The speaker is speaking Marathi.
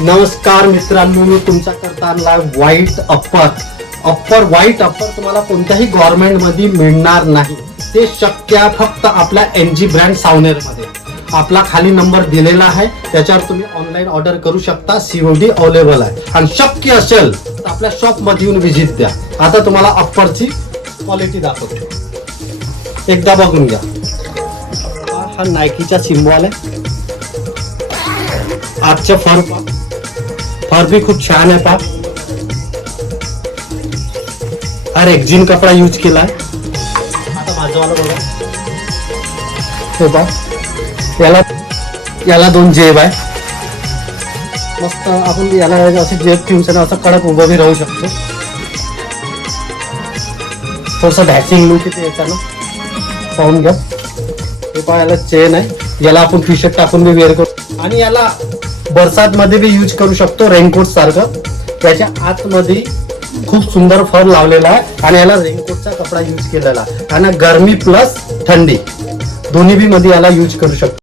नमस्कार मित्रांनो, मी तुमचा करता आणला व्हाईट अप्पर व्हाईट अप्पर तुम्हाला कोणत्याही गव्हर्नमेंट मध्ये मिळणार नाही. ते शक्य आहे फक्त आपल्या NG ब्रँड सावनेर मध्ये. आपला खाली नंबर दिलेला आहे, त्याच्यावर तुम्ही ऑनलाईन ऑर्डर करू शकता. COD अवेलेबल आहे आणि शक्य असेल तर आपल्या शॉप मध्ये येऊन व्हिजिट द्या. आता तुम्हाला अप्परची क्वालिटी दाखवतो, एकदा बघून घ्या. हा नायकीचा सिम्बॉल आहे. आजचे फर भी खूप छान आहे. पा हा रेक्झिन कपडा यूज केला आहे. आता माझंवाला बघा, हे पा याला 2 जेब आहे. मस्त आपण याला असे जेब ठेवून असं कडक उभं बी राहू शकतो. थोडंसं डॅशिंग लुक येते याच्यानं, पाहून घ्या. हे पहा, याला चेन आहे. याला आपण टी शर्ट टाकून बी वेअर करू आणि याला बरसात मध्ये बी यूज करू शकतो, रेनकोट सारखं. त्याच्या आतमध्ये खूप सुंदर फर लावलेला आहे आणि याला रेनकोटचा कपडा यूज केलेला आहे आणि गरमी प्लस थंडी दोन्ही बी मध्ये याला यूज करू शकतो.